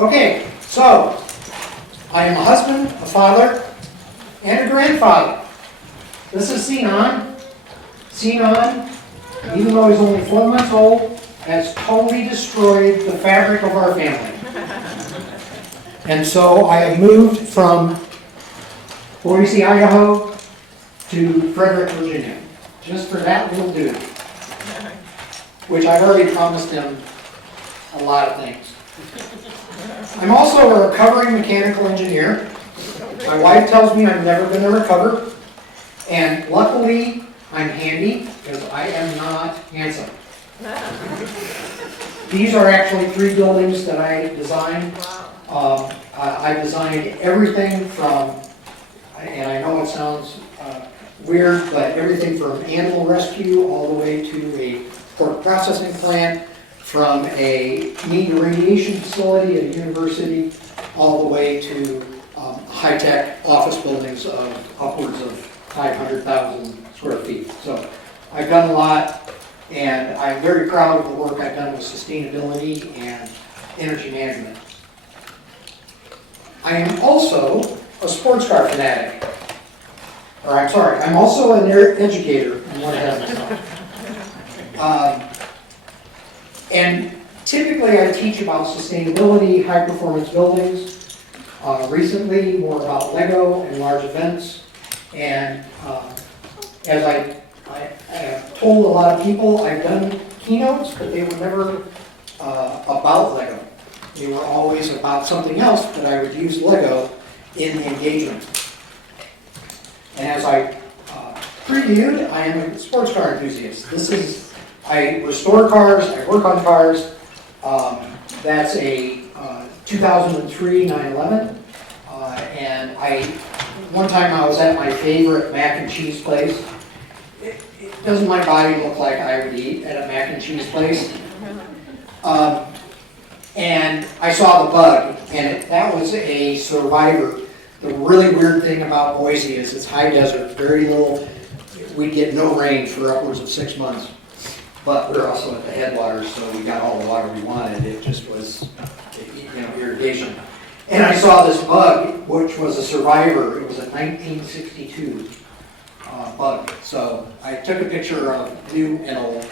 Okay, so I am a husband, a father, and a grandfather. This is Sinan. Sinan, even though he's only 4 months old, has totally destroyed the fabric of our family. And so I have moved from Boise, Idaho to Frederick, Virginia, just for that little dude, which I've already promised him a lot of things. I'm also a recovering mechanical engineer. My wife tells me I'm never going to recover, and luckily I'm handy because I am not handsome. These are actually 3 buildings that I designed. I designed everything from, and I know it sounds weird, but everything from animal rescue all the way to a pork processing plant, from a meat irradiation facility at a university, all the way to high-tech office buildings of upwards of 500,000 square feet. So I've done a lot, and I'm very proud of the work I've done with sustainability and energy management. I am also a sports car fanatic. Or I'm sorry, I'm also an educator in one heaven. And typically I teach about sustainability, high performance buildings. Recently, more about Lego and large events. And as I have told a lot of people, I've done keynotes, but they were never about Lego. They were always about something else, but I would use Lego in the engagement. And as I previewed, I am a sports car enthusiast. I restore cars, I work on cars. That's a 2003 911. And one time I was at my favorite mac and cheese place. Doesn't my body look like I would eat at a mac and cheese place? And I saw the bug, and that was a Survivor. The really weird thing about Boise is it's high desert, very little. We get no rain for upwards of 6 months. But we're also at the headwaters, so we got all the water we wanted. It just was, irrigation. And I saw this bug, which was a Survivor. It was a 1962 bug. So I took a picture of new and old.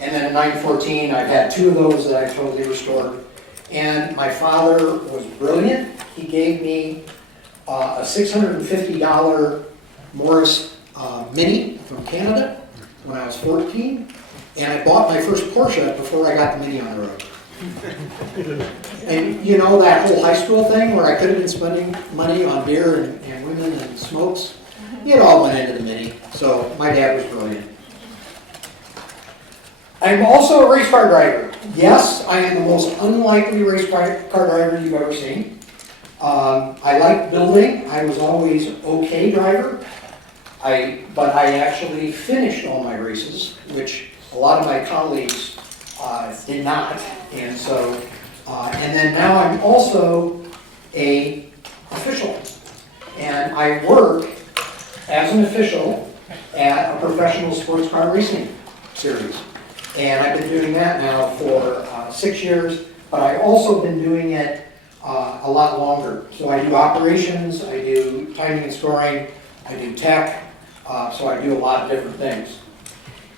And then in 914, I've had 2 of those that I totally restored. And my father was brilliant. He gave me a $650 Morris Mini from Canada when I was 14. And I bought my first Porsche before I got the Mini on the road. And you know that whole high school thing where I could have been spending money on beer and women and smokes? It all went into the Mini. So my dad was brilliant. I'm also a race car driver. Yes, I am the most unlikely race car driver you've ever seen. I like building. I was always okay driver. But I actually finished all my races, which a lot of my colleagues did not. And so, and then now I'm also a official. And I work as an official at a professional sports car racing series. And I've been doing that now for 6 years, but I've also been doing it a lot longer. So I do operations, I do timing and scoring, I do tech, so I do a lot of different things.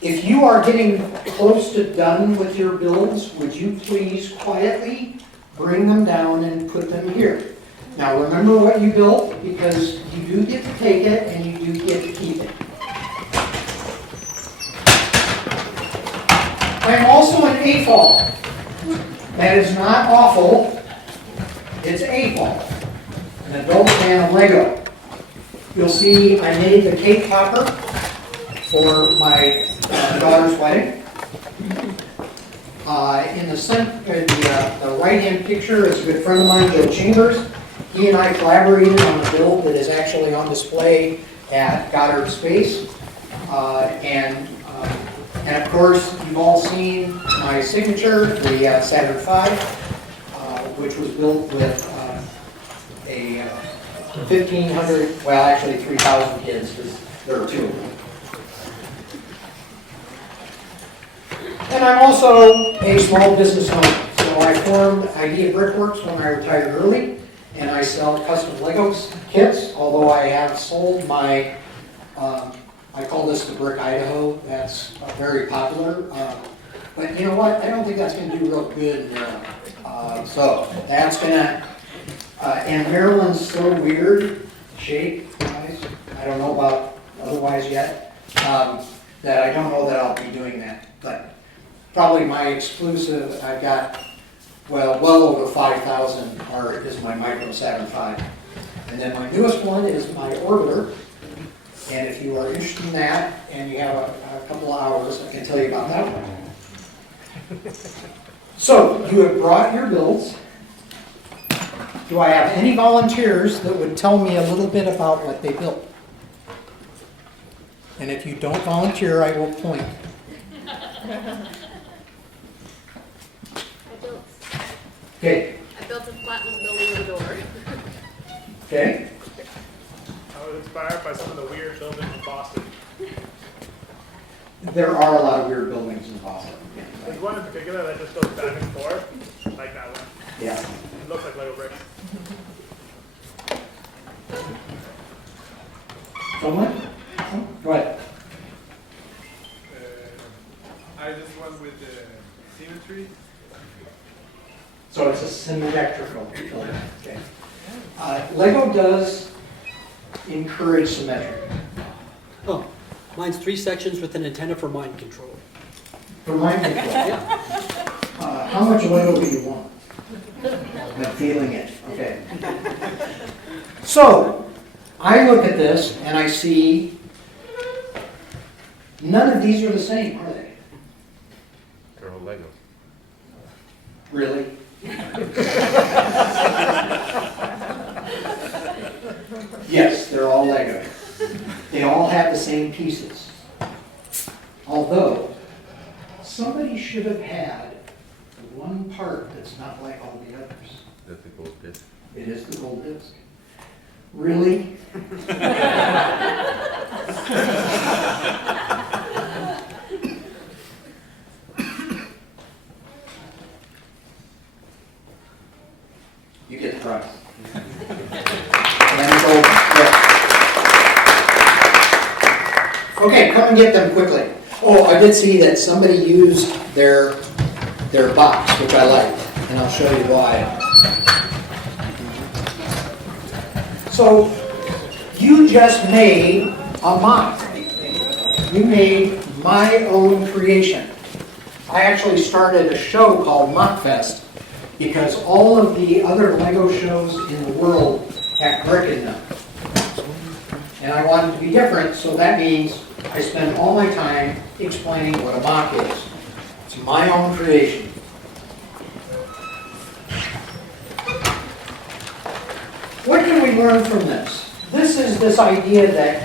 If you are getting close to done with your builds, would you please quietly bring them down and put them here? Now remember what you built, because you do get to take it and you do get to keep it. I'm also an AFOL. That is not awful, it's AFOL, an adult fan of Lego. You'll see I made the cake topper for my daughter's wedding. In the right-hand picture is a good friend of mine, Joe Chambers. He and I collaborated on a build that is actually on display at Goddard Space. And of course, you've all seen my signature, the Saturn V, which was built with a 1,500, well actually 3,000 kids, because there are 2 of them. And I'm also a small business owner. So So I formed Idea Brickworks when I retired early, and I sell custom Lego kits, although I have sold my, I call this the Brick Idaho, that's very popular. But you know what, I don't think that's going to do real good in Maryland. So that's going to, and Maryland's so weird, shape-wise, I don't know about otherwise yet, that I don't know that I'll be doing that. But probably my exclusive, I've got, well over 5,000 is my Micro Saturn V. And then my newest one is my Orbiter. And if you are interested in that, and you have a couple of hours, I can tell you about that one. So, you have brought your builds. Do I have any volunteers that would tell me a little bit about what they built? And if you don't volunteer, I will point. Okay. I built a flatland building with a door. Okay. I was inspired by some of the weird buildings in Boston. There are a lot of weird buildings in Boston. There's one in particular that just goes back and forth, like that one. Yeah. It looks like Lego bricks. Someone? Go ahead. I just went with the symmetry. So it's a symmetrical building. Okay. Lego does encourage symmetry. Oh, mine's 3 sections with an antenna for mind control. For mind control. How much Lego do you want? I'm feeling it. Okay. So, I look at this and I see none of these are the same, are they? They're all Lego. Really? Yes, they're all Lego. They all have the same pieces. Although, somebody should have had one part that's not like all the others. That's the gold disc. It is the gold disc. Really? You get the prize. And the gold disc. Okay, come and get them quickly. Oh, I did see that somebody used their box, which I liked, and I'll show you why. So, you just made a mock. You made my own creation. I actually started a show called Mock Fest because all of the other Lego shows in the world have brick in them. And I wanted to be different, so that means I spend all my time explaining what a mock is. It's my own creation. What can we learn from this? This is this idea that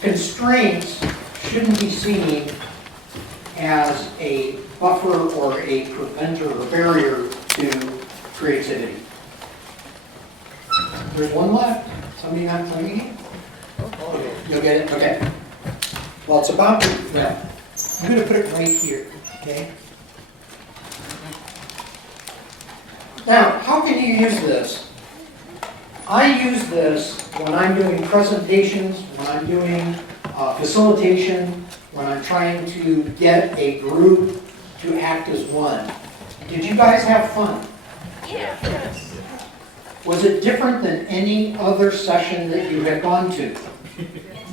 constraints shouldn't be seen as a buffer or a preventer or barrier to creativity. There's one left. Somebody not claiming it? You'll get it? Okay. Well, it's about to, well, I'm going to put it right here, okay? Now, how can you use this? I use this when I'm doing presentations, when I'm doing facilitation, when I'm trying to get a group to act as one. Did you guys have fun? Yeah. Yes. Was it different than any other session that you had gone to?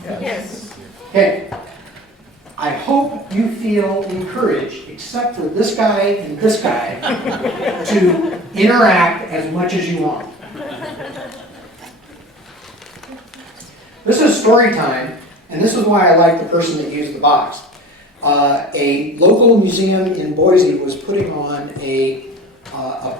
Yes. Okay. I hope you feel encouraged, except for this guy and this guy, to interact as much as you want. This is story time, and this is why I like the person that used the box. A local museum in Boise was putting on a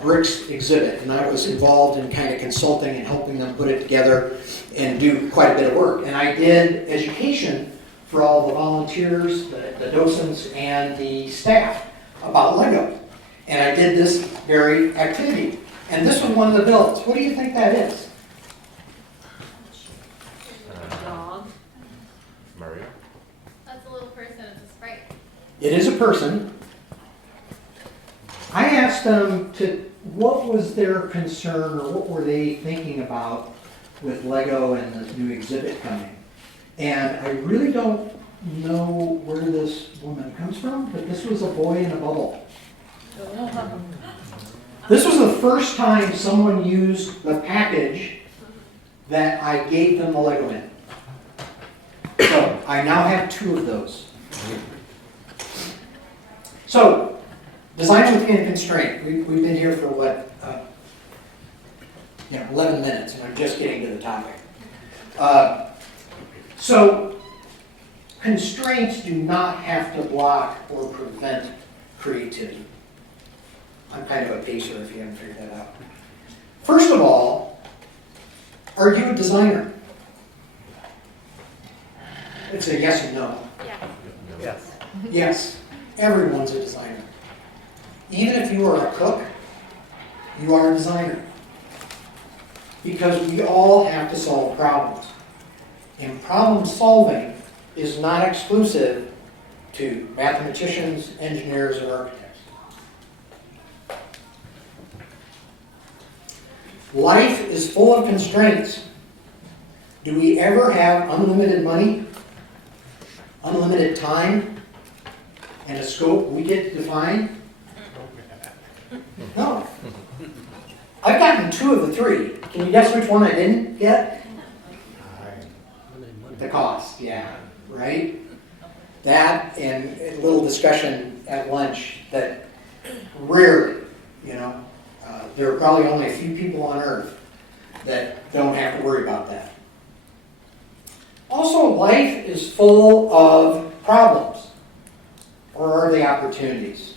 bricks exhibit, and I was involved in kind of consulting and helping them put it together and do quite a bit of work. And I did education for all the volunteers, the docents, and the staff about Lego. And I did this very activity. And this was one of the builds. What do you think that is? Dog. Mario? That's a little person. It's a sprite. It is a person. I asked them what was their concern or what were they thinking about with Lego and this new exhibit coming. And I really don't know where this woman comes from, but this was a boy in a bubble. This was the first time someone used the package that I gave them the Lego in. So I now have 2 of those. So, design with Under Constraint. We've been here for what, 11 minutes, and I'm just getting to the topic. So, constraints do not have to block or prevent creativity. I'm kind of a pacer if you haven't figured that out. First of all, are you a designer? It's a yes and no. Yeah. Yes. Yes, everyone's a designer. Even if you are a cook, you are a designer. Because we all have to solve problems. And problem solving is not exclusive to mathematicians, engineers, or architects. Life is full of constraints. Do we ever have unlimited money, unlimited time, and a scope we get to define? No. I've gotten 2 of the 3. Can you guess which one I didn't get? The cost, yeah, right? That and a little discussion at lunch that rarely, there are probably only a few people on earth that don't have to worry about that. Also, life is full of problems, or are they opportunities?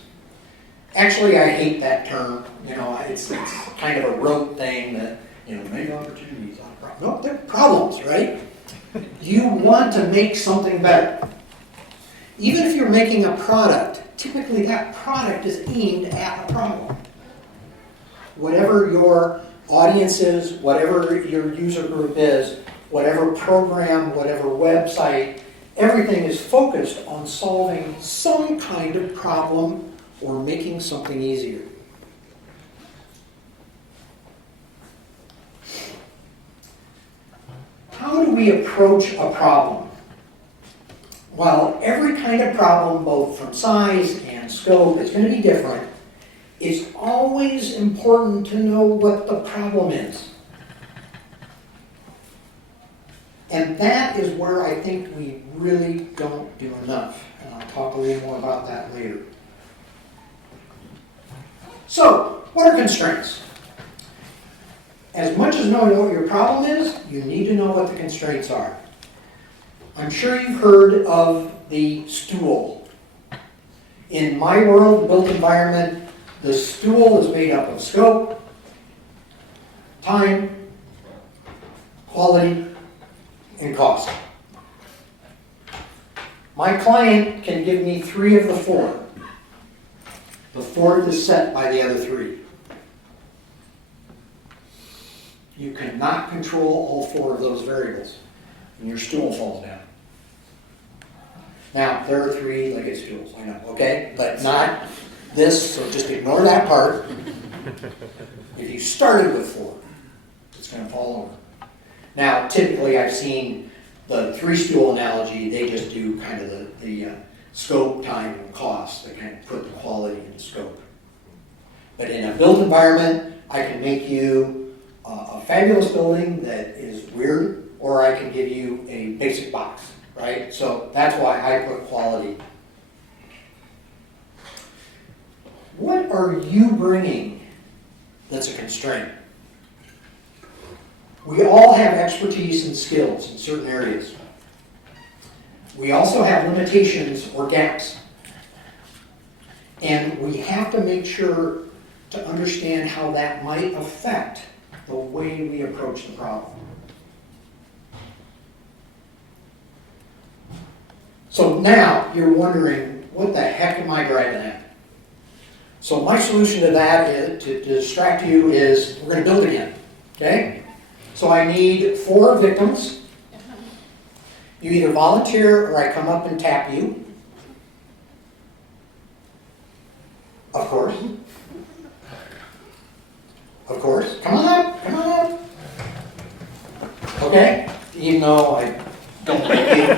Actually, I hate that term. It's kind of a rote thing that, many opportunities, not problems. No, they're problems, right? You want to make something better. Even if you're making a product, typically that product is aimed at a problem. Whatever your audience is, whatever your user group is, whatever program, whatever website, everything is focused on solving some kind of problem or making something easier. How do we approach a problem? Well, every kind of problem, both from size and scope, is going to be different. It's always important to know what the problem is. And that is where I think we really don't do enough. And I'll talk a little more about that later. So, what are constraints? As much as knowing what your problem is, you need to know what the constraints are. I'm sure you've heard of the stool. In my world, the built environment, the stool is made up of scope, time, quality, and cost. My client can give me 3 of the 4. The 4th is set by the other 3. You cannot control all 4 of those variables, and your stool falls down. Now, there are 3-legged stools, I know, okay? But not this, so just ignore that part. If you started with 4, it's going to fall over. Now, typically I've seen the 3-stool analogy, they just do kind of the scope, time, and cost. They kind of put the quality in the scope. But in a built environment, I can make you a fabulous building that is weird, or I can give you a basic box, right? So that's why I put quality. What are you bringing that's a constraint? We all have expertise and skills in certain areas. We also have limitations or gaps. And we have to make sure to understand how that might affect the way we approach the problem. So now you're wondering, what the heck am I driving at? So my solution to that is, to distract you, is we're going to build again, okay? So I need 4 victims. You either volunteer or I come up and tap you. Of course. Of course. Come on up, come on up. Okay, even though I don't think you.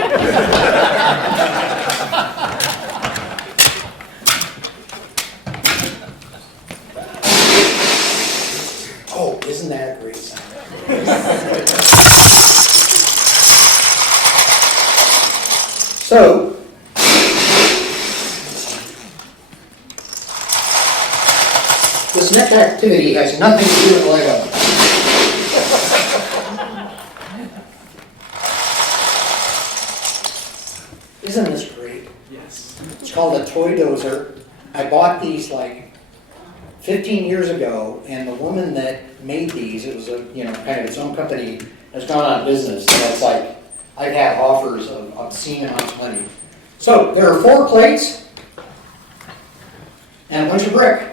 Oh, isn't that a great sign? So, this next activity has nothing to do with Lego. Isn't this great? Yes. It's called a toy dozer. I bought these like 15 years ago, and the woman that made these, it was a kind of its own company, has gone out of business. And it's like I've had offers of obscene amounts of money. So there are 4 plates and a bunch of brick.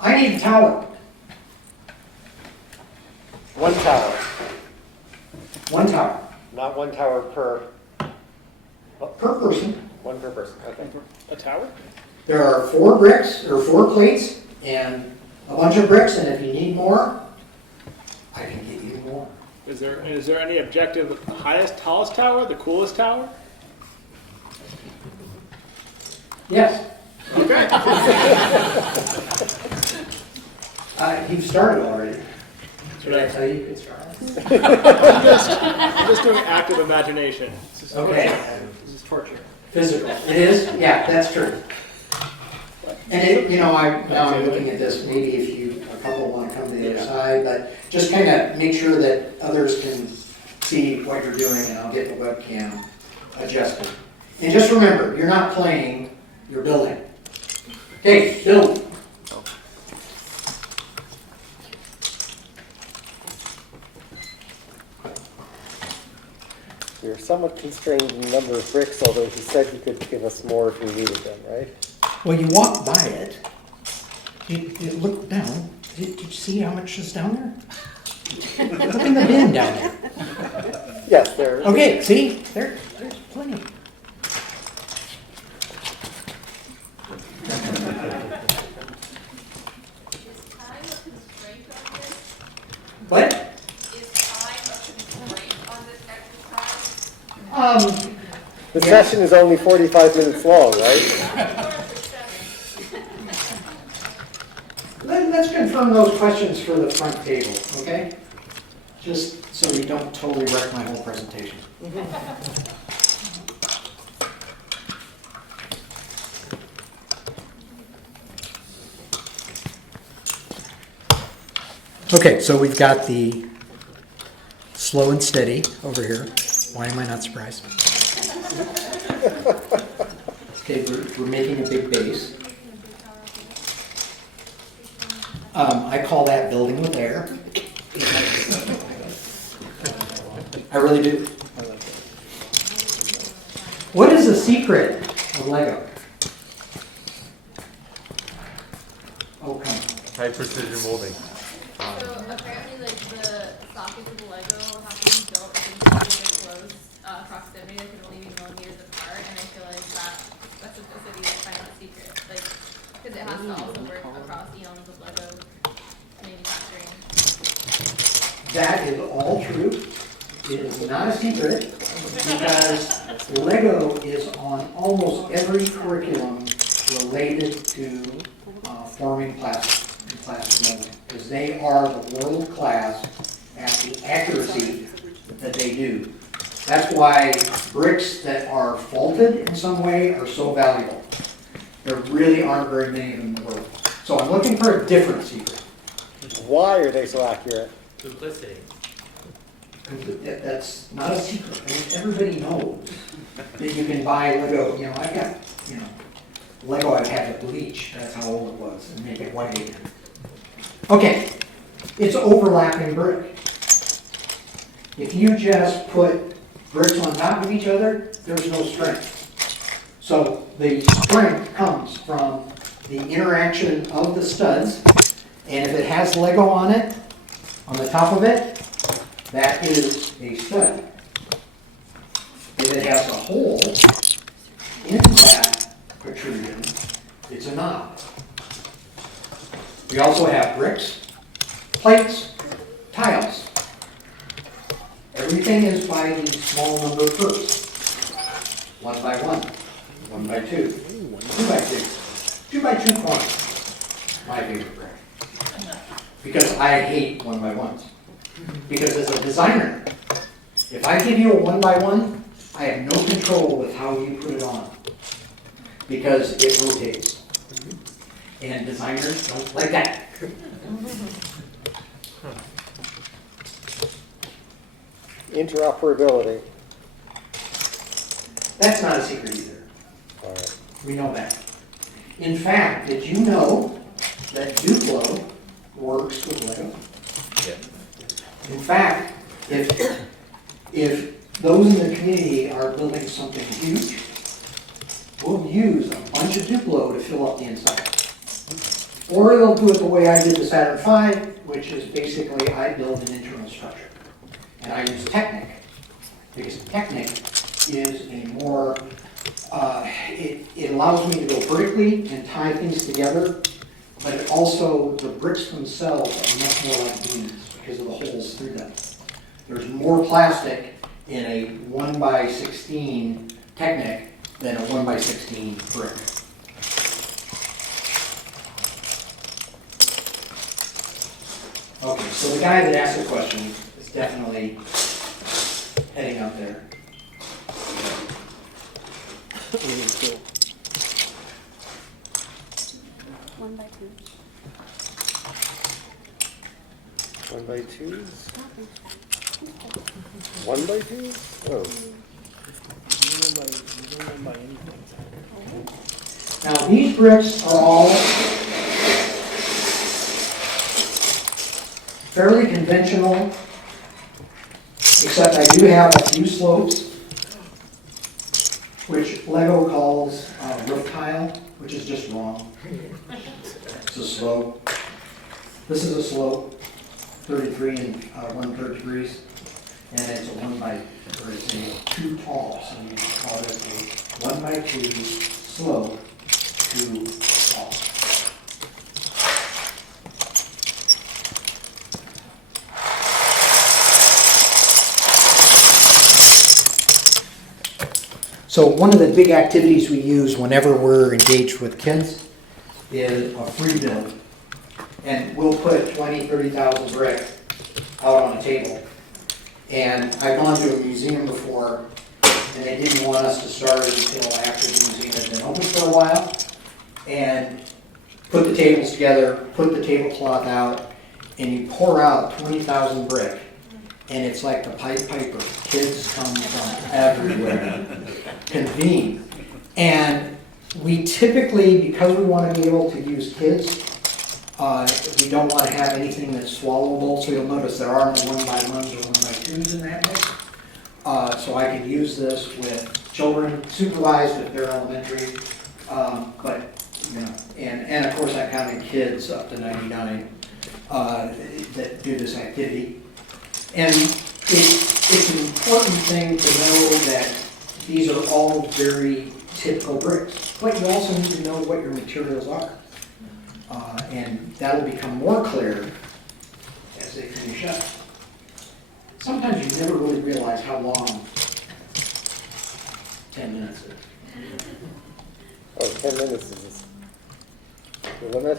I need a tower. One tower, One tower not one tower per, per person. one per person, okay. A tower? There are 4 bricks, or 4 plates, and a bunch of bricks, and if you need more, I can get you more. Is there any objective, the highest, tallest tower, the coolest tower? Yes, Okay. you've started already. Should I I'm tell you you could start? just doing active imagination. Okay, This is torture. physical. It is? Yeah, that's true. And now I'm looking at this, maybe if a couple want to come to the other side, but just kind of make sure that others can see what you're doing, and I'll get the webcam adjusted. And just remember, you're not playing, you're building. Okay, build. You're somewhat constrained in the number of bricks, although he said you could give us more if we needed them, right? Well, you walk by it, you look down, did you see how much is down there? Look in the bin down there. Yes, there. Okay, see, there's plenty. Is time a constraint on this? What? Is time a constraint on this exercise? The session is only 45 minutes long, right? Let's confirm those questions for the front table, okay? Just so you don't totally wreck my whole presentation. Okay, so we've got the slow and steady over here. Why am I not surprised? Okay, we're making a big base. I call that building with air. I really do. What is the secret of Lego? Oh, come on. High precision molding. So apparently, like the sockets of the Lego have to be built in super close proximity, that can only be millimeters apart, and I feel like that's a city that's kind of a secret, like because it has to also work across eons of Lego manufacturing. That is all true. It is not a secret because Lego is on almost every curriculum related to forming plastic and plastic molding, because they are the world class at the accuracy that they do. That's why bricks that are faulted in some way are so valuable. There really aren't very many of them in the world. So I'm looking for a different secret. Why are they so accurate? Simplicity. That's not a secret. I mean, everybody knows that you can buy Lego. I've got, Lego I've had to bleach. That's how old it was, and make it white again. Okay, it's overlapping brick. If you just put bricks on top of each other, there's no strength. So the strength comes from the interaction of the studs, and if it has Lego on it, on the top of it, that is a stud. If it has a hole in that protrusion, it's a knob. We also have bricks, plates, tiles. Everything is by the small number first. 1 by 1, 1 by 2, 2 by 2, 2 by 2 corners. My favorite brick. Because I hate 1 by 1s. Because as a designer, if I give you a 1 by 1, I have no control with how you put it on. Because it rotates. And designers don't like that. Interoperability. That's not a secret either. All right. We know that. In fact, did you know that Duplo works with Lego? Yeah. In fact, if those in the community are building something huge, we'll use a bunch of Duplo to fill up the inside. Or they'll do it the way I did the Saturn V, which is basically I build an internal structure. And I use Technic, because Technic is a more, it allows me to go vertically and tie things together, but it also, the bricks themselves are much more like beams because of the holes through them. There's more plastic in a 1 by 16 Technic than a 1 by 16 brick. Okay, so the guy that asked the question is definitely heading up there. One by two. 1 by 2s? 1 by 2s? Oh. Now, these bricks are all fairly conventional, except I do have a few slopes, which Lego calls roof tile, which is just wrong. It's a slope. This is a slope, 33 and 1/3 degrees, and it's a 1 by, or it's a 2 tall, so you call it a 1 by 2 slope, 2 tall. So one of the big activities we use whenever we're engaged with kids is a free build. And we'll put 20, 30,000 brick out on a table. And I've gone to a museum before, and they didn't want us to start until after the museum had been open for a while. And put the tables together, put the tablecloth out, and you pour out 20,000 brick. And it's like the Pied Piper. Kids come from everywhere, convene. And we typically, because we want to be able to use kids, we don't want to have anything that's swallowable. So you'll notice there are no 1 by 1s or 1 by 2s in that mix. So I can use this with children, supervised if they're elementary. But, you know, and of course I'm counting kids up to 99 that do this activity. And it's an important thing to know that these are all very typical bricks, but you also need to know what your materials are. And that'll become more clear as they finish up. Sometimes you never really realize how long 10 minutes is. Oh, 10 minutes is the limit?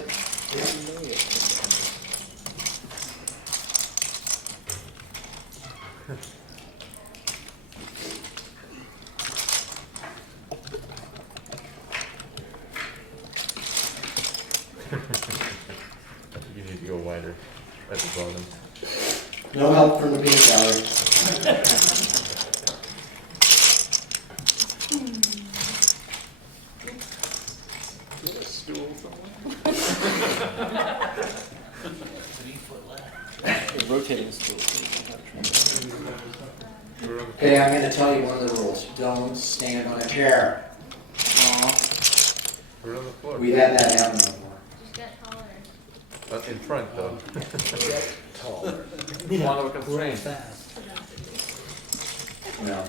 You need to go wider at the bottom. No help from the peanut gallery. Rotating stool. Okay, I'm going to tell you one of the rules. Don't stand on a chair. We're on the floor. We've had that happen before. Just get taller. That's in front though. Taller. Under Constraint. Fast. Well,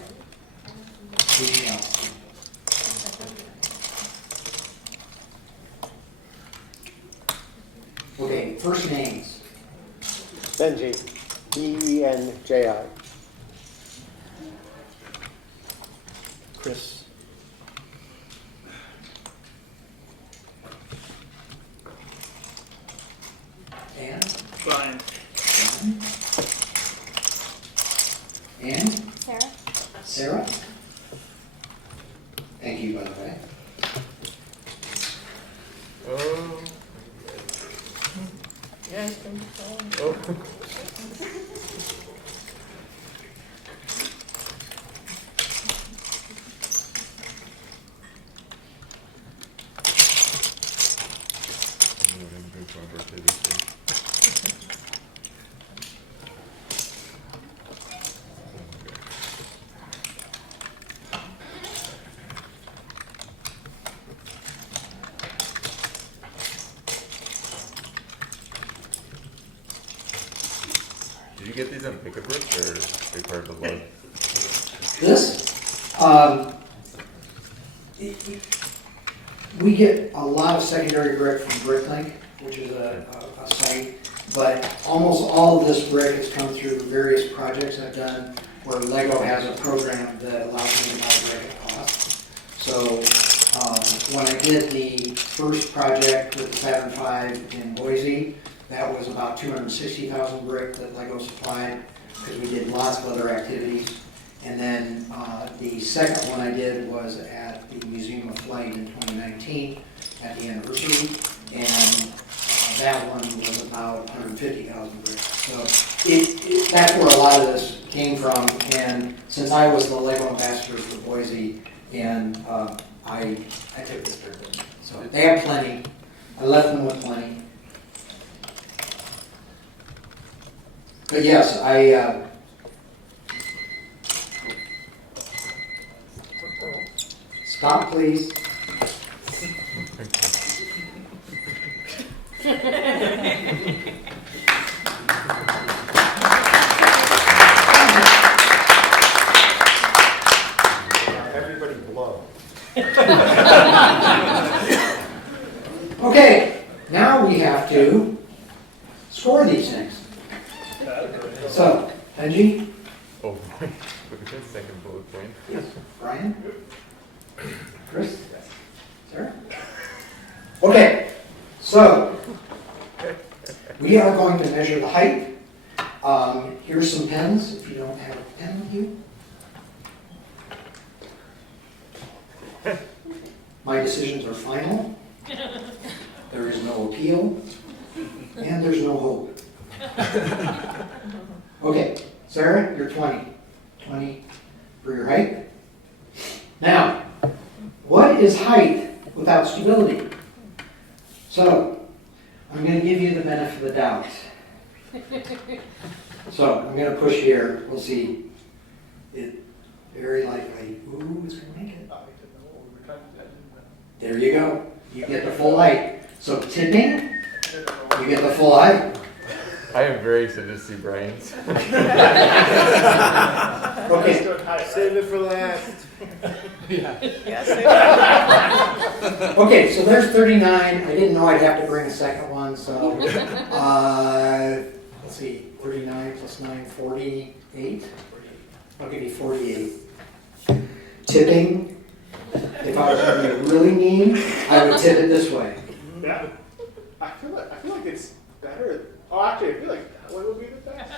we shall. Okay, first names. Benji, Benji. Chris. Ann. Brian. Ann. Sarah? Sarah. Thank you, by the way. Oh. Yes, thank you so much. Oh. I'm gonna drink my birthday this year. Did you get these on pick a brick or they part of the load? This, we get a lot of secondary brick from Bricklink, which is a site, but almost all of this brick has come through various projects I've done where Lego has a program that allows me to buy brick at cost. So when I did the first project with the 7.5 in Boise, that was about 260,000 brick that Lego supplied because we did lots of other activities. And then the second one I did was at the Museum of Flight in 2019 at the anniversary, and that one was about 150,000 bricks. So that's where a lot of this came from. And since I was the Lego ambassador for Boise, and I took this brick with me. So they have plenty. I left them with plenty. But yes, stop, please. Everybody blow. Okay, now we have to score these things. So, Benji, Oh, look at that second bullet point. Brian, Chris, Sarah. Okay, so we are going to measure the height. Here's some pens, if you don't have a pen with you. My decisions are final. There is no appeal, and there's no hope. Okay, Sarah, you're 20. 20 for your height. Now, what is height without stability? So, I'm going to give you the benefit of the doubt. So, I'm going to push here. We'll see. It very likely. Ooh, it's going to make it. There you go. You get the full height. So, tipping, you get the full height. I am very excited to see Brian's. Okay. Save it for last. Yes, Okay, so there's 39. I didn't know I'd have to bring a second one, so let's see, 39 plus 9, 48. I'll give you 48. Tipping. If I was going to be really mean, I would tip it this way. Yeah. I feel like it's better. Oh, actually, I feel like that way would be the best.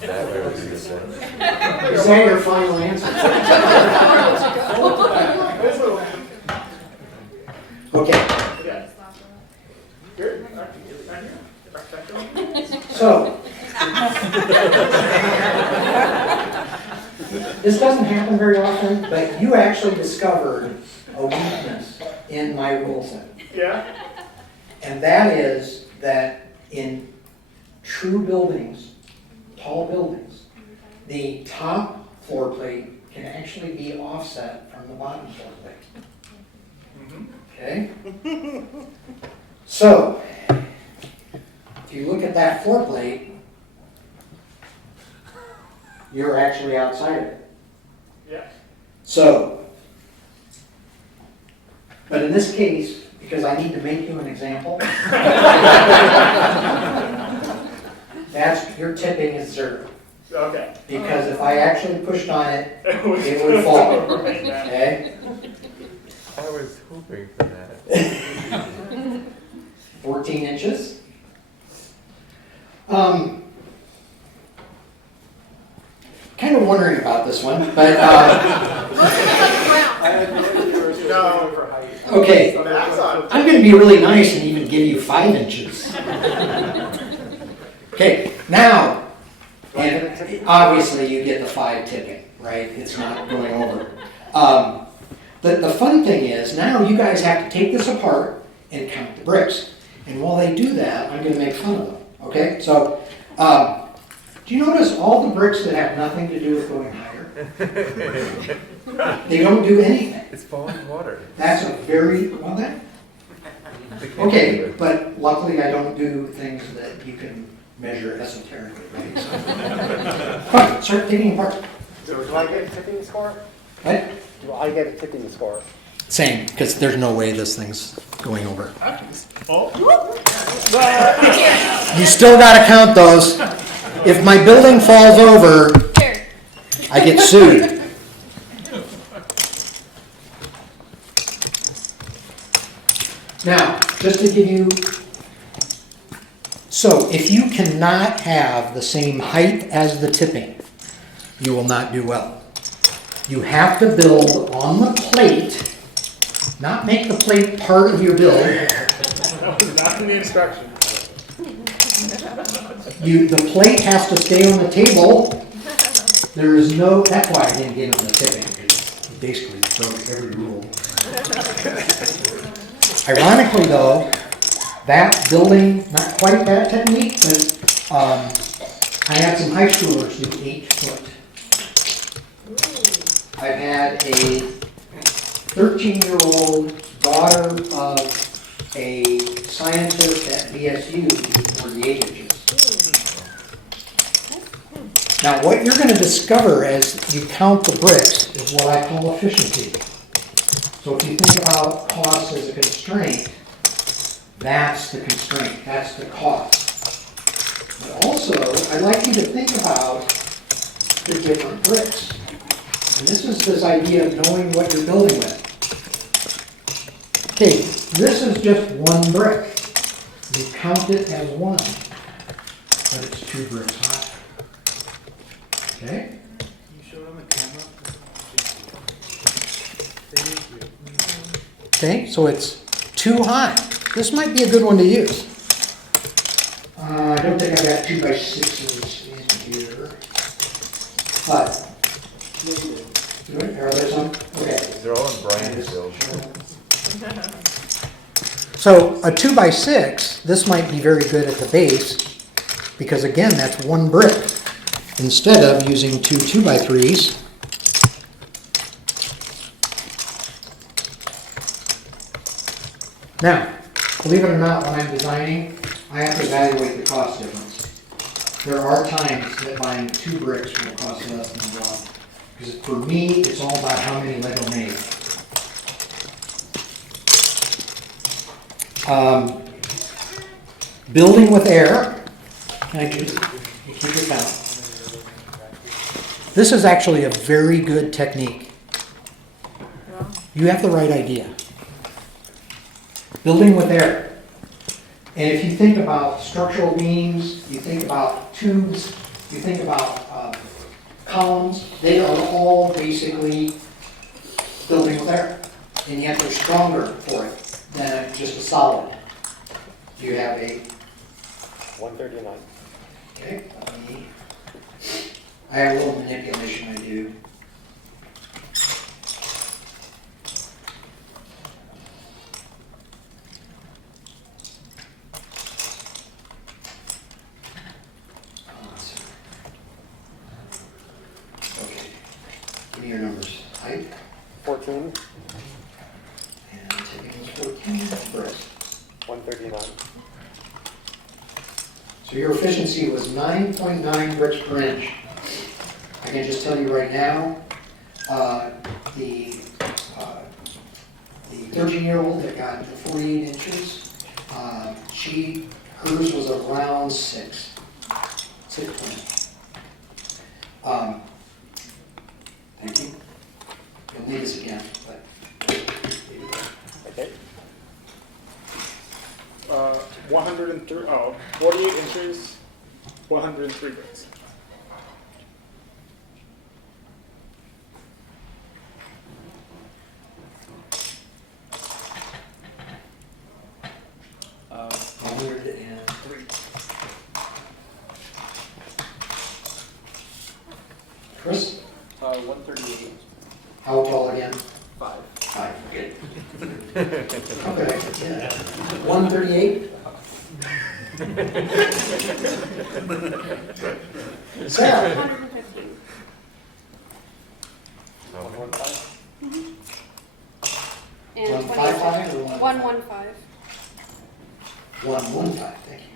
That way would be the best. Is that your final answer? Okay. Yeah. Here, right here. So, this doesn't happen very often, but you actually discovered a weakness in my rule set. Yeah. And that is that in true buildings, tall buildings, the top floor plate can actually be offset from the bottom floor plate. Okay? So, if you look at that floor plate, you're actually outside of it. Yeah. So, but in this case, because I need to make you an example. Your tipping is 0. Okay. Because if I actually pushed on it, it would fall, okay? I was hoping for that. 14 inches. Kind of wondering about this one, but, No, for height. okay. That's on. I'm going to be really nice and even give you 5 inches. Okay, now, and obviously you get the 5 tipping, right? It's not going over. The fun thing is, now you guys have to take this apart and count the bricks. And while they do that, I'm going to make fun of them, okay? So, do you notice all the bricks that have nothing to do with going higher? They don't do anything. It's falling water. That's a very, well then, okay, but luckily I don't do things that you can measure esoterically, right? So, fine, start taking apart. So do I get a tipping score? What? Do I get a tipping score? Same, because there's no way this thing's going over. You still gotta count those. If my building falls over, Here. I get sued. Now, just to give you, so if you cannot have the same height as the tipping, you will not do well. You have to build on the plate, not make the plate part of your build. That was not in the instructions. The plate has to stay on the table. There is no, that's why I didn't get on the tipping, because it basically broke every rule. Ironically though, that building, not quite that technique, but I had some high schoolers do 8 foot. I've had a 13-year-old daughter of a scientist at BSU do 48 inches. Now what you're going to discover as you count the bricks is what I call efficiency. So if you think about cost as a constraint, that's the constraint, that's the cost. But also, I'd like you to think about the different bricks. And this is this idea of knowing what you're building with. Okay, this is just 1 brick. You count it as 1, but it's 2 bricks high. Okay? You showed on the camera? Okay, so it's 2 high. This might be a good one to use. I don't think I've got 2 by 6s in here. But, are there some? Okay. They're all in Brian's build. So a 2 by 6, this might be very good at the base, because again, that's 1 brick. Instead of using 2 2x3s. Now, believe it or not, when I'm designing, I have to evaluate the cost difference. There are times that buying 2 bricks will cost less than 1. Because for me, it's all about how many Lego made. Building with air. Can I keep it down? This is actually a very good technique. You have the right idea. Building with air. And if you think about structural beams, you think about tubes, you think about columns, they are all basically building with air. And yet they're stronger for it than just a solid. You have a 139. Okay, I have a little manipulation I do. Okay, give me your numbers. Height 14, and tipping is 14 bricks. 139. So your efficiency was 9.9 bricks per inch. I can just tell you right now, the the 13-year-old that got the 48 inches, hers was around 6.0. Thank you. You'll need this again, but. Okay. 103, 48 inches, 103 bricks. Uh, 103. Chris, 138. how tall again? 5. 5, good. Okay, yeah. 138? Sarah? 115. 155 or 115. 115, thank you.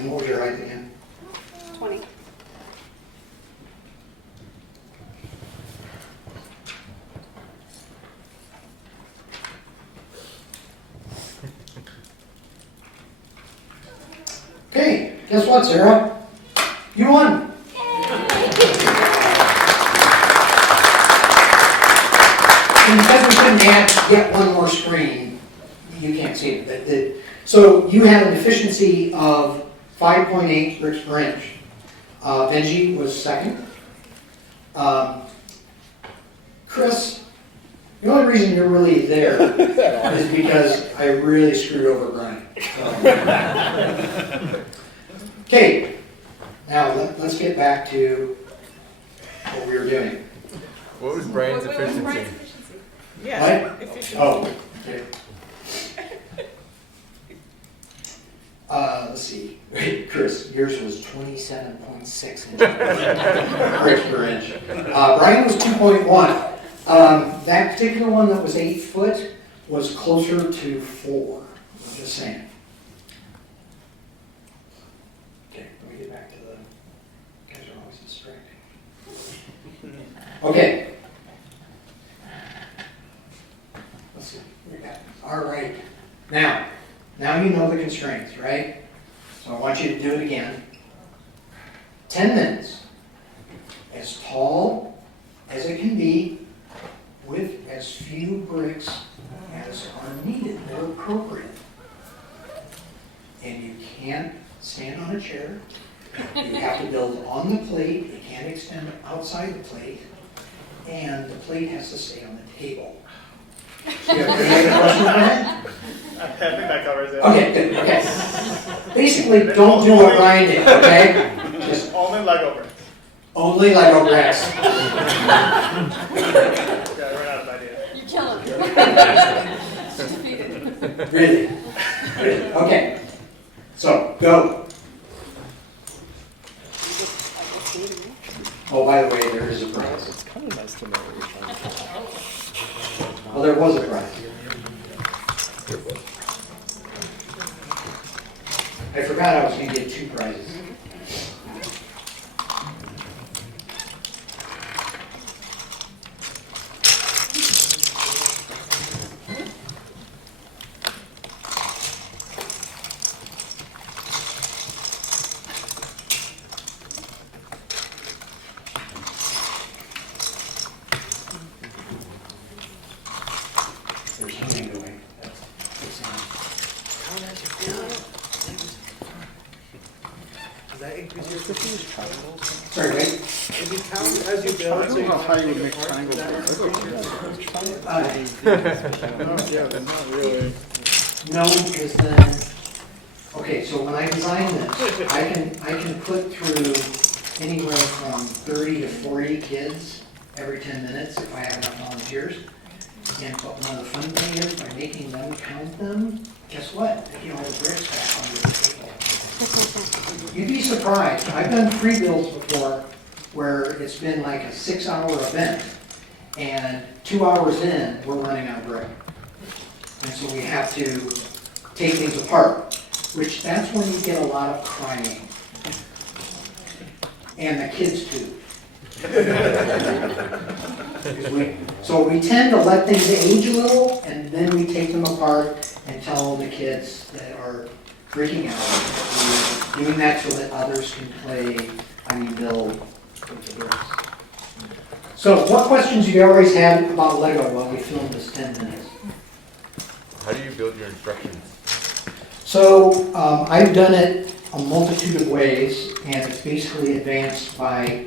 And what was your height again? 20. Okay, guess what, Sarah? You won. And because we couldn't add yet one more screen, you can't see it. But so you had an efficiency of 5.8 bricks per inch. Benji was second. Chris, the only reason you're really there is because I really screwed over Brian. Okay, now let's get back to what we were doing. What was Brian's efficiency? Yeah. What? Efficiency. Oh, okay. Let's see. Chris, yours was 27.6 bricks per inch. Brian was 2.1. That particular one that was 8 foot was closer to 4. I'm just saying. Okay, let me get back to the. You guys are always distracting. Okay. Let's see. We got it. All right. Now you know the constraints, right? So I want you to do it again. 10 minutes. As tall as it can be, with as few bricks as are needed or appropriate. And you can't stand on a chair. You have to build on the plate. It can't extend outside the plate. And the plate has to stay on the table. Do you have any other question on that? I think that covers it. Okay, good, okay. Basically, don't do what Ryan did, okay? Just Only Lego bricks. only Lego bricks. Yeah, I ran out of ideas. You kill him. Defeated. Really? Really? Okay. So, go. Oh, by the way, there is a prize. It's kind of nice to know what you're trying to do. Well, there was a prize. I forgot I was going to get 2 prizes. There's something going. That's Does that increase your efficiency? sorry, wait. If you count as you build, so you how you would make triangles that Yeah, but not really. No, because then, okay, so when I design this, I can put through anywhere from 30 to 40 kids every 10 minutes if I have enough volunteers. And but one of the fun thing is, by making them count them, guess what? They get all the bricks back on the table. You'd be surprised. I've done free builds before where it's been like a 6-hour event, and 2 hours in, we're running out of brick. And so we have to take things apart, which that's when you get a lot of crying. And the kids too. So we tend to let things age a little, and then we take them apart and tell the kids that are freaking out. We're doing that so that others can play, build with the bricks. So what questions have you always had about Lego while we filmed this 10 minutes? How do you build your instructions? So I've done it a multitude of ways, and it's basically advanced by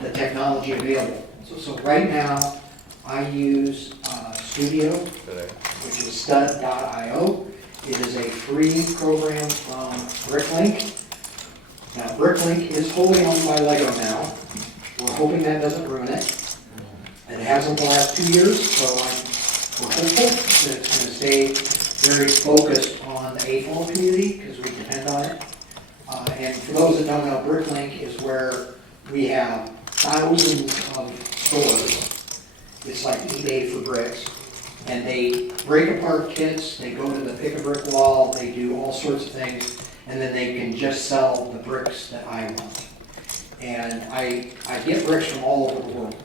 the technology available. So right now, I use Studio, which is stud.io. It is a free program from Bricklink. Now, Bricklink is wholly owned by Lego now. We're hoping that doesn't ruin it. It hasn't the last 2 years, so we're hopeful that it's going to stay very focused on the AFOL community because we depend on it. And for those that don't know, Bricklink is where we have thousands of stores. It's like eBay for bricks. And they break apart kits, they go to the pick a brick wall, they do all sorts of things, and then they can just sell the bricks that I want. And I get bricks from all over the world.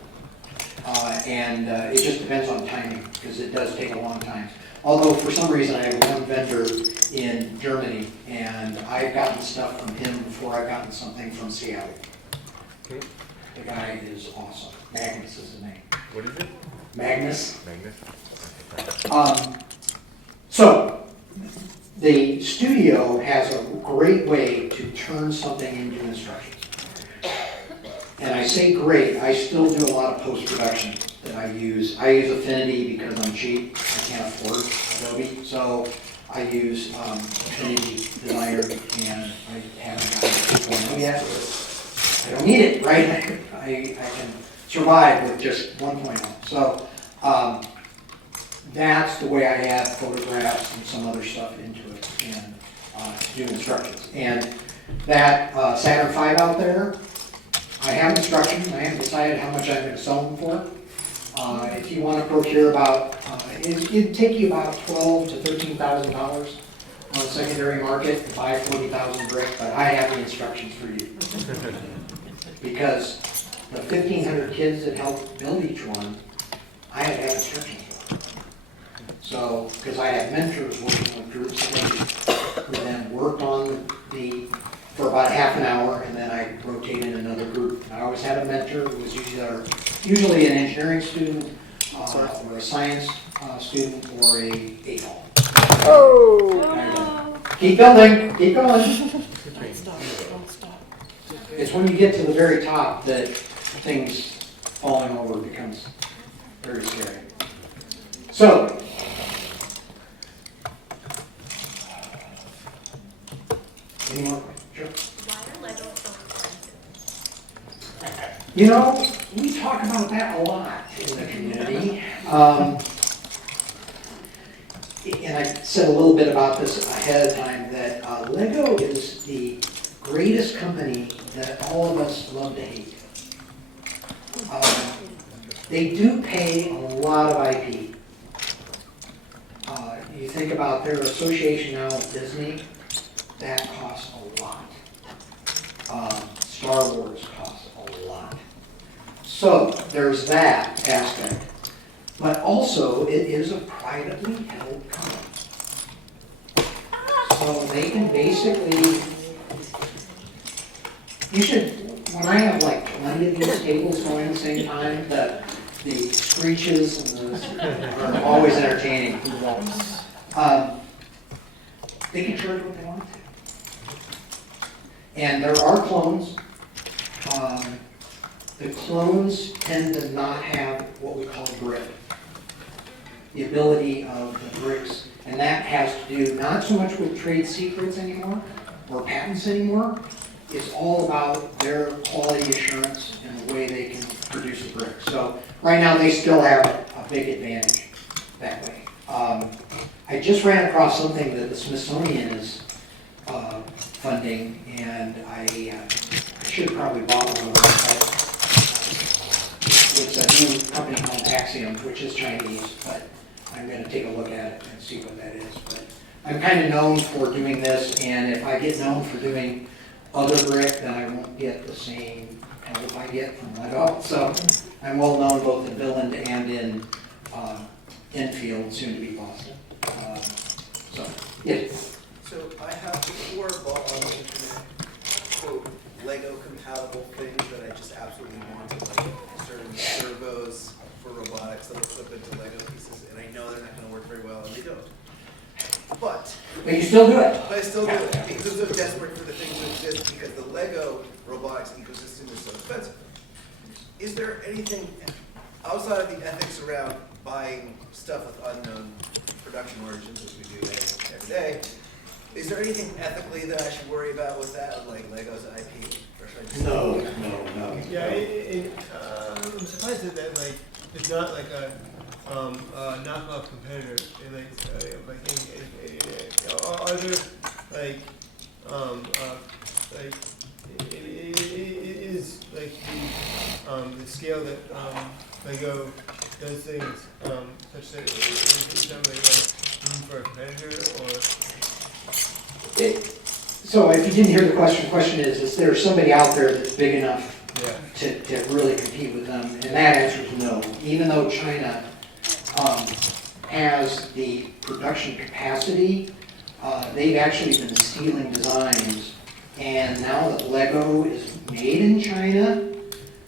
It just depends on timing, because it does take a long time. Although for some reason I have one vendor in Germany, and I've gotten stuff from him before I've gotten something from Seattle. The guy is awesome. Magnus is the name. What is it? Magnus. Magnus? So, the Studio has a great way to turn something into instructions. And I say great, I still do a lot of post-production that I use. I use Affinity because I'm cheap. I can't afford Adobe. So I use Affinity Designer, and I haven't gotten to 2.0 yet. I don't need it, right? I can survive with just 1.0. So that's the way I add photographs and some other stuff into it and to do instructions. And that Saturn V out there, I have instructions. I haven't decided how much I'm going to sell them for. If you want to procure about, it'd take you about $12,000 to $13,000 on the secondary market to buy 40,000 bricks, but I have the instructions for you. Because the 1,500 kids that helped build each one, I have instructions for. So, because I have mentors working with groups who then worked on for about half an hour, and then I rotate in another group. And I always had a mentor who was usually an engineering student, or a science student, or a AFOL. Oh! Keep building, keep going. Don't stop, don't stop. It's when you get to the very top that things falling over becomes very scary. So, any more? Sure. Why are Lego so expensive? You know, we talk about that a lot in the community. And I said a little bit about this ahead of time, that Lego is the greatest company that all of us love to hate. They do pay a lot of IP. You think about their association now with Disney, that costs a lot. Star Wars costs a lot. So there's that aspect. But also, it is a privately held company. So they can basically, when I have like 20 of these tables going at the same time, the screeches and are always entertaining. They can charge what they want to. And there are clones. The clones tend to not have what we call grip. The ability of the bricks, and that has to do not so much with trade secrets anymore, or patents anymore. It's all about their quality assurance and the way they can produce the bricks. So right now they still have a big advantage that way. I just ran across something that the Smithsonian is funding, and I should have probably bought one of them. It's a new company called Axiom, which is Chinese, but I'm going to take a look at it and see what that is. But I'm kind of known for doing this, and if I get known for doing other brick, then I won't get the same what I get from Lego. So I'm well known both in Billund and in Enfield, soon to be Boston. So, yes. So I have before bought on the internet, quote, Lego compatible things that I just absolutely wanted, like certain servos for robotics that will flip into Lego pieces, and I know they're not gonna work very well, and they don't. But You still do it. I still do it because I'm so desperate for the things that exist because the Lego robotics ecosystem is so expensive. Is there anything outside of the ethics around buying stuff with unknown production origins, as we do every day? Is there anything ethically that I should worry about with that, like Lego's IP? Or should I just No. Yeah, I'm surprised that like it's not like a knockoff competitor. And are there like is like the scale that Lego does things such that it's not really like room for a competitor or? So if you didn't hear the question is there somebody out there that's big enough Yeah. to really compete with them? And that answer is no. Even though China has the production capacity, they've actually been stealing designs. And now that Lego is made in China,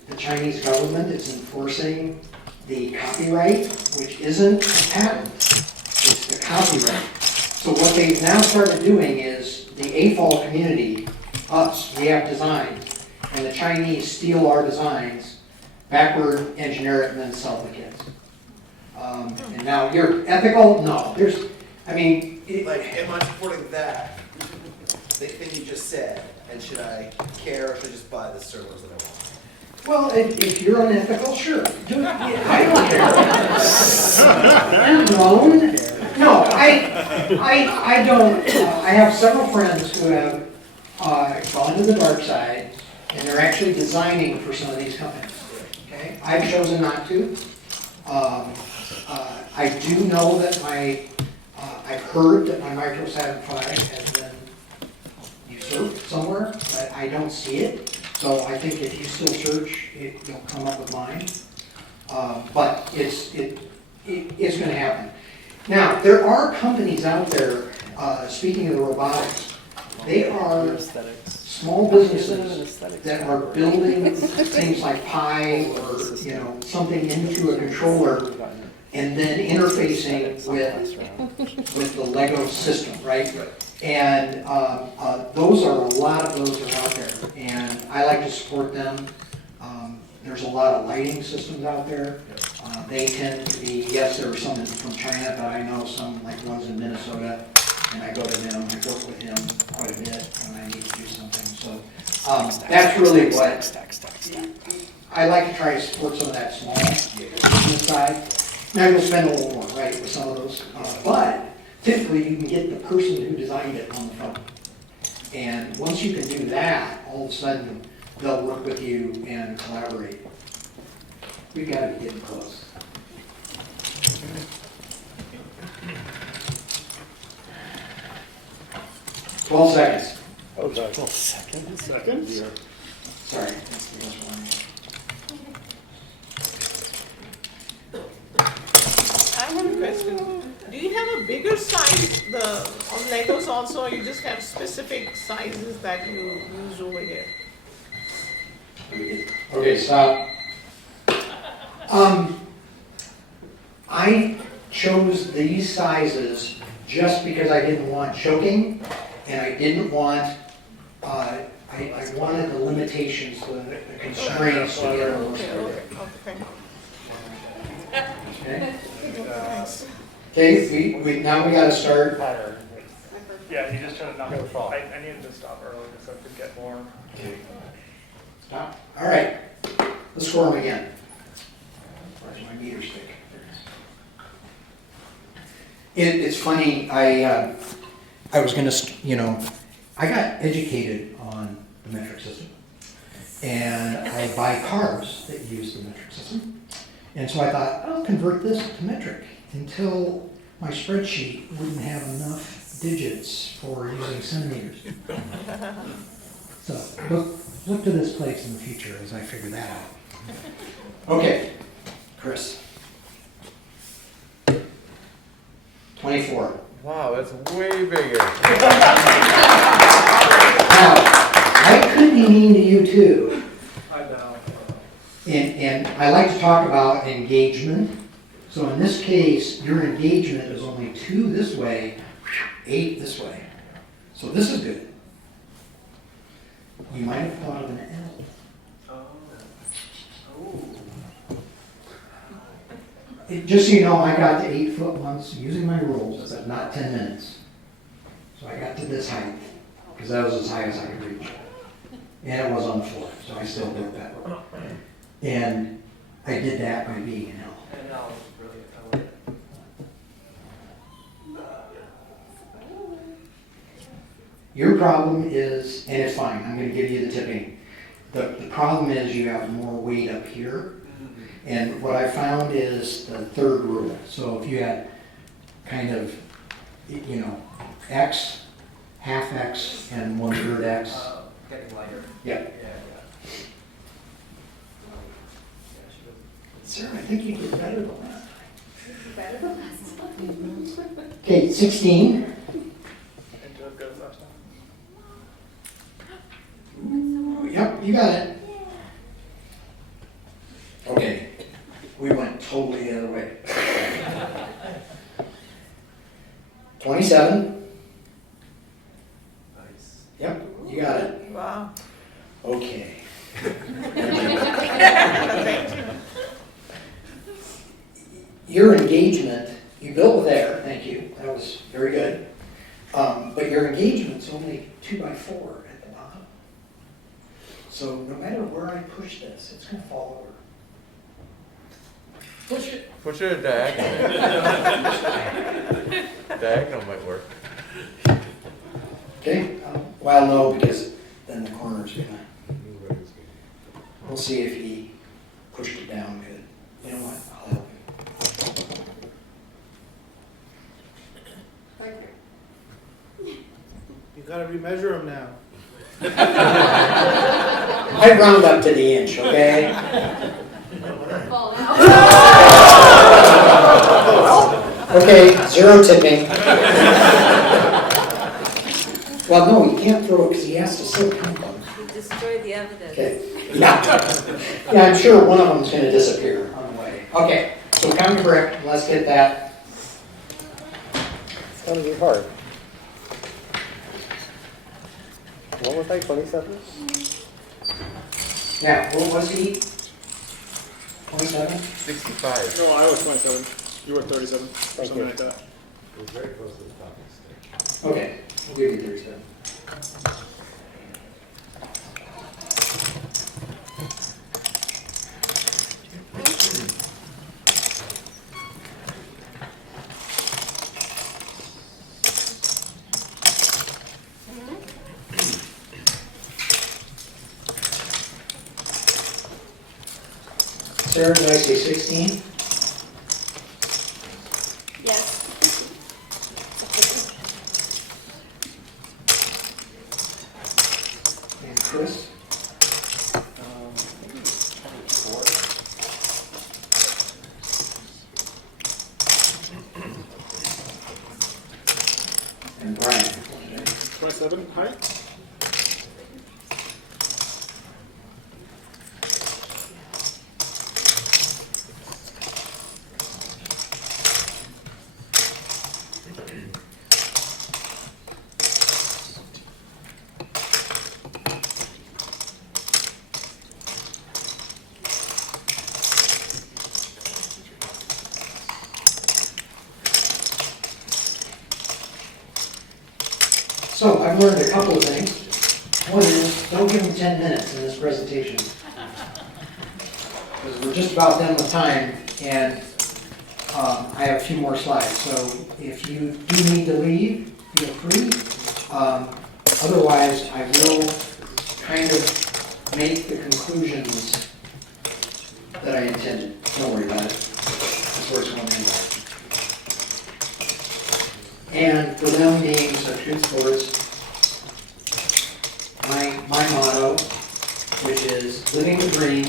the Chinese government is enforcing the copyright, which isn't a patent, it's the copyright. So what they've now started doing is the AFOL community, us, we have designs, and the Chinese steal our designs, backward engineer it, and then sell the kids. And now you're ethical? No. like, am I supporting that? The thing you just said, and should I care or should I just buy the servos that I want? Well, if you're unethical, sure. Do it. I don't care. You're grown. No, I don't. I have several friends who have gone to the dark side, and they're actually designing for some of these companies. Okay, I've chosen not to. I do know that I've heard that my microsat flag has been usurped somewhere, but I don't see it. So I think if you still search, you'll come up with mine. But it's going to happen. Now, there are companies out there, speaking of the robotics, they are small businesses that are building things like Pi or something into a controller and then interfacing with the Lego system, right? And those are, a lot of those are out there, and I like to support them. There's a lot of lighting systems out there. They tend to be, yes, there are some from China, but I know some, like ones in Minnesota, and I go to them, I work with them quite a bit when I need to do something. So that's really what, I like to try to support some of that small business side. Now you'll spend a little more, right, with some of those, but typically you can get the person who designed it on the phone. And once you can do that, all of a sudden, they'll work with you and collaborate. We've got to be getting close. $12 seconds. Oh, God. Seconds? Sorry. That's the last one. I have a question. Do you have a bigger size, on Legos also, or you just have specific sizes that you use over here? Okay, stop. I chose these sizes just because I didn't want choking, and I didn't want, I wanted the limitations, the constraints to get them. Okay. Okay, we now we gotta start. Yeah, you just turned it down. I needed to stop early so I could get more. Stop. All right, let's score them again. Where's my meter stick? It's funny, I was gonna, I got educated on the metric system. And I buy cars that use the metric system. And so I thought, I'll convert this to metric until my spreadsheet wouldn't have enough digits for using centimeters. So look to this place in the future as I figure that out. Okay, Chris. 24. Wow, that's way bigger. Now, I could be mean to you too. I know. And I like to talk about engagement. So in this case, your engagement is only 2 this way, 8 this way. So this is good. You might have thought of an L. Just so you know, I got to 8 foot once using my rules. I said not 10 minutes. So I got to this height because that was as high as I could reach. And it was on the floor, so I still did that. And I did that by being an L. And that was brilliant. I love it. Your problem is, and it's fine, I'm going to give you the tipping. The problem is you have more weight up here. And what I found is the third rule. So if you had kind of, X, half X, and 1/3 X. Getting lighter. Yep. Yeah. Sir, I think you did better than last time. Okay, 16. And Joe goes last time. Ooh, yep, you got it. Okay, we went totally the other way. 27. Nice. Yep, you got it. Wow. Okay. Thank you. Your engagement, you built with air, thank you, that was very good. But your engagement's only 2x4 at the bottom. So no matter where I push this, it's gonna fall over. Push it. Push it diagonal. Diagonal might work. Okay, well, no, because then the corner's gonna, we'll see if he pushed it down good. You know what, I'll help him. You gotta remeasure them now. I round up to the inch, okay? Fall out. Okay, 0 tipping. Well, no, you can't throw it because he has to still count them. You destroyed the evidence. Okay, yeah, I'm sure one of them's going to disappear on the way. Okay, so count your brick, let's get that. It's gonna be hard. What was that, 27? Now, what was he? 27? 65. No, I was 27. You were 37. Or something you. like that. It was very close to the top of the stick. Okay, we'll give you 37. Sarah, did I say 16? Yes. And Chris? Maybe 24. And Brian? 27 height? So I've learned a couple of things. One is, don't give them 10 minutes in this presentation. Because we're just about done with time, and I have a few more slides. So if you do need to leave, feel free. Otherwise, I will kind of make the conclusions that I intended. Don't worry about it. That's where it's going to end. And for them being such good sports, my motto, which is living the dream,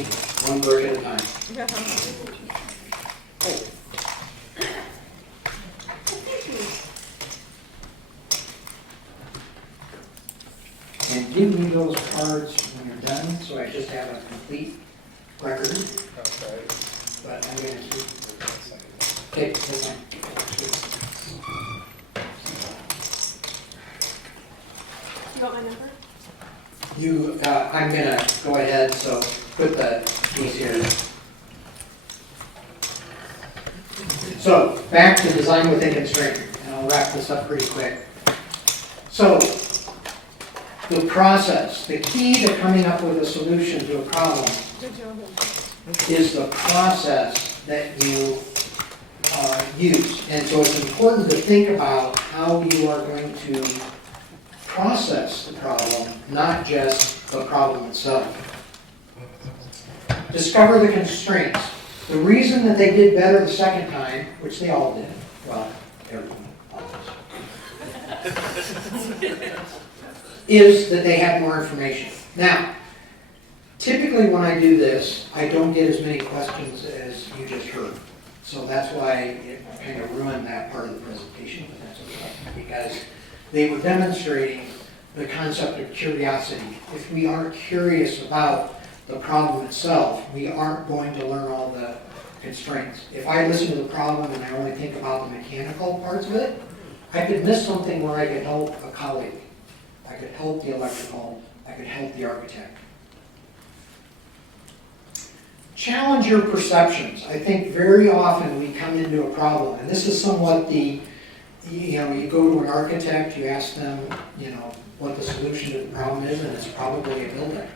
one brick at a time. And give me those cards when you're done, so I just have a complete record. Okay. But I'm going to keep. Okay, that's fine. You got my number? I'm going to go ahead, so put the piece here. So, back to design within constraint, and I'll wrap this up pretty quick. So, the process, the key to coming up with a solution to a problem is the process that you use. And so it's important to think about how you are going to process the problem, not just the problem itself. Discover the constraints. The reason that they did better the second time, which they all did, well, everyone is that they had more information. Now, typically when I do this, I don't get as many questions as you just heard. So that's why it kind of ruined that part of the presentation, but that's okay, because they were demonstrating the concept of curiosity. If we aren't curious about the problem itself, we aren't going to learn all the constraints. If I listen to the problem and I only think about the mechanical parts of it, I could miss something where I could help a colleague. I could help the electrical, I could help the architect. Challenge your perceptions. I think very often we come into a problem, and this is somewhat the, you go to an architect, you ask them, what the solution to the problem is, and it's probably a building.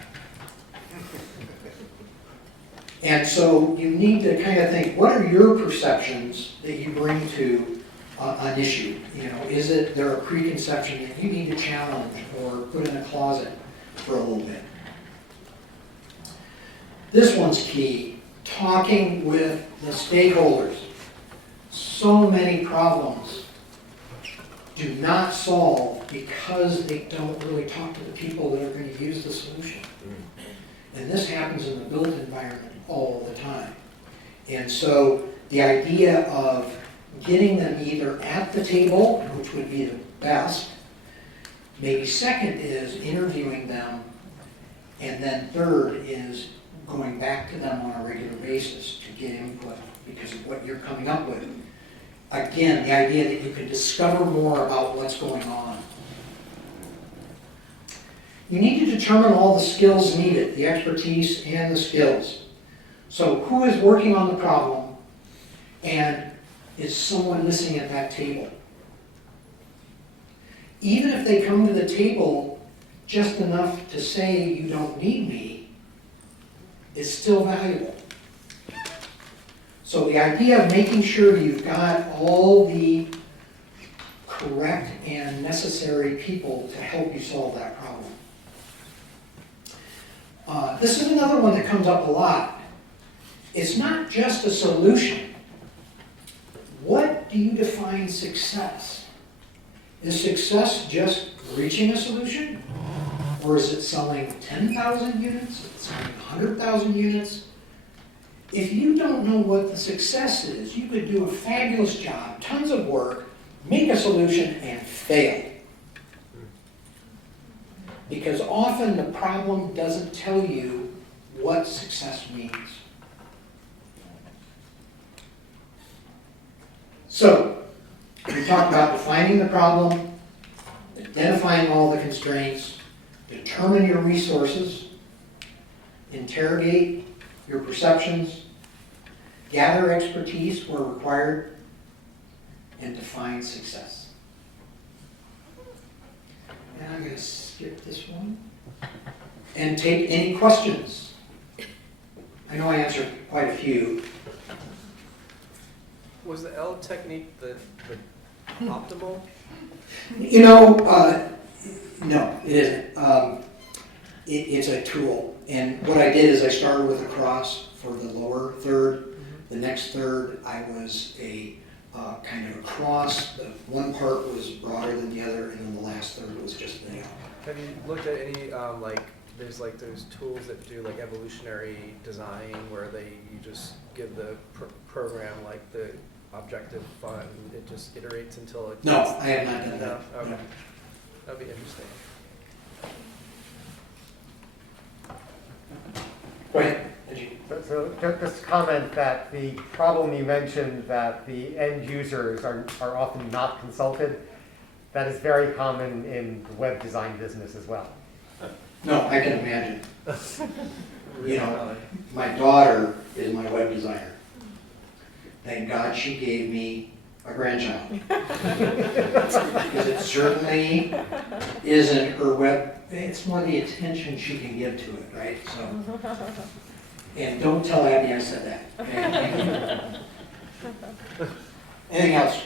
And so you need to kind of think, what are your perceptions that you bring to an issue? Is it there a preconception that you need to challenge or put in a closet for a little bit? This one's key, talking with the stakeholders. So many problems do not solve because they don't really talk to the people that are going to use the solution. And this happens in the built environment all the time. And so the idea of getting them either at the table, which would be the best, maybe second is interviewing them, and then third is going back to them on a regular basis to get input because of what you're coming up with. Again, the idea that you can discover more about what's going on. You need to determine all the skills needed, the expertise and the skills. So who is working on the problem, and is someone missing at that table? Even if they come to the table just enough to say you don't need me, is still valuable. So the idea of making sure you've got all the correct and necessary people to help you solve that problem. This is another one that comes up a lot. It's not just a solution. What do you define success? Is success just reaching a solution? Or is it selling 10,000 units? Is it selling 100,000 units? If you don't know what the success is, you could do a fabulous job, tons of work, make a solution, and fail. Because often the problem doesn't tell you what success means. So, we talked about defining the problem, identifying all the constraints, determine your resources, interrogate your perceptions, gather expertise where required, and define success. And I'm going to skip this one and take any questions. I know I answered quite a few. Was the L technique the optimal? No, it isn't. It's a tool. And what I did is I started with a cross for the lower third. The next third, I was a kind of a cross. The one part was broader than the other, and then the last third was just, you know. Have you looked at any, like, there's tools that do like evolutionary design where you just give the program like the objective fun, it just iterates until it No, gets- I have not done No? that. Okay. No. That'd be interesting. Go ahead, Ajit. So just to comment that the problem you mentioned, that the end users are often not consulted, that is very common in the web design business as well. No, I can imagine. You know, my daughter is my web designer. Thank God she gave me a grandchild. Because it certainly isn't her web, it's more the attention she can give to it, right? So, and don't tell Abby I said that. Okay? Anything else?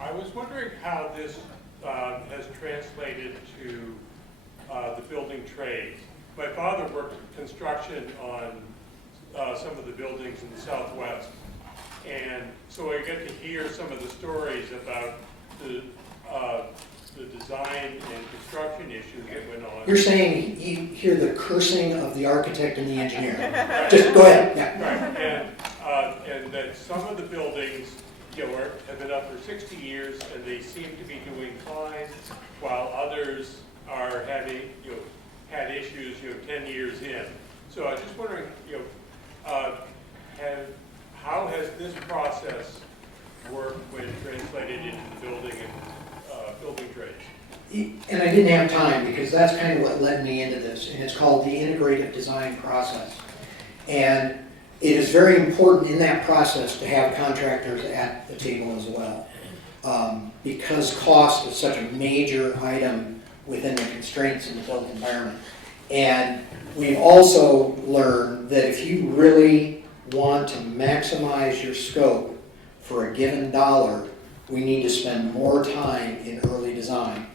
I was wondering how this has translated to the building trades. My father worked construction on some of the buildings in the Southwest, and so I get to hear some of the stories about the design and construction issues that went on. You're saying you hear the cursing of the architect and the engineer. Just go ahead. Yeah. Right, and that some of the buildings, you know, have been up for 60 years and they seem to be doing fine, while others are having, you know, had issues, you know, 10 years in. So I was just wondering, you know, how has this process worked when translated into the building and building trades? And I didn't have time because that's kind of what led me into this, and it's called the integrative design process. And it is very important in that process to have contractors at the table as well, because cost is such a major item within the constraints in the built environment. And we've also learned that if you really want to maximize your scope for a given dollar, we need to spend more time in early design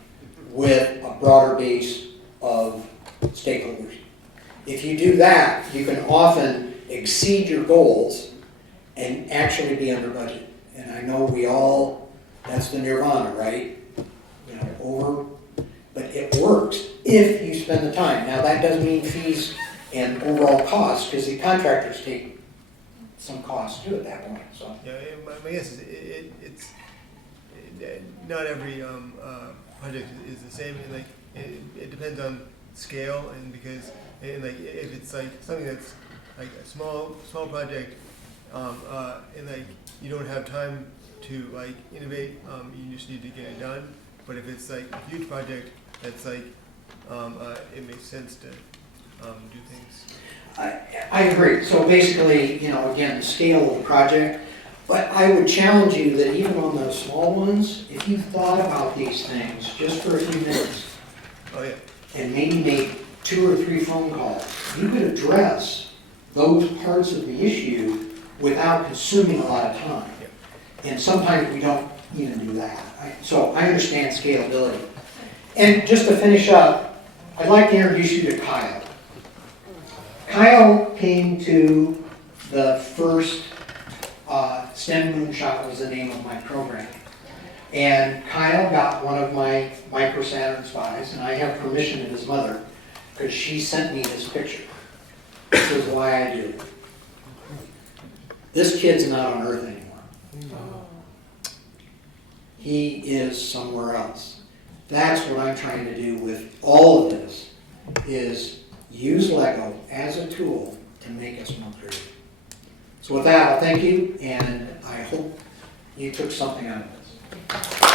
with a broader base of stakeholders. If you do that, you can often exceed your goals and actually be under budget. And I know we all, that's the nirvana, right? You know, but it works if you spend the time. Now that doesn't mean fees and overall costs, because the contractors take some cost too at that point, so. Yeah, my guess is it's not every project is the same. And like it depends on scale, and because like if it's like something that's like a small project, and like you don't have time to like innovate, you just need to get it done. But if it's like a huge project, that's like it makes sense to do things. I agree. So basically, you know, again, the scale of the project. But I would challenge you that even on those small ones, if you thought about these things just for a few minutes, Oh yeah. and maybe made 2 or 3 phone calls, you could address those parts of the issue without consuming a lot of time. And sometimes we don't even do that. So I understand scalability. And just to finish up, I'd like to introduce you to Kyle. Kyle came to the first STEM Moonshot was the name of my program. And Kyle got one of my Micro Saturn spies, and I have permission of his mother because she sent me this picture. This is why I do it. This kid's not on Earth anymore. He is somewhere else. That's what I'm trying to do with all of this, is use Lego as a tool to make us more creative. So with that, I'll thank you, and I hope you took something out of this.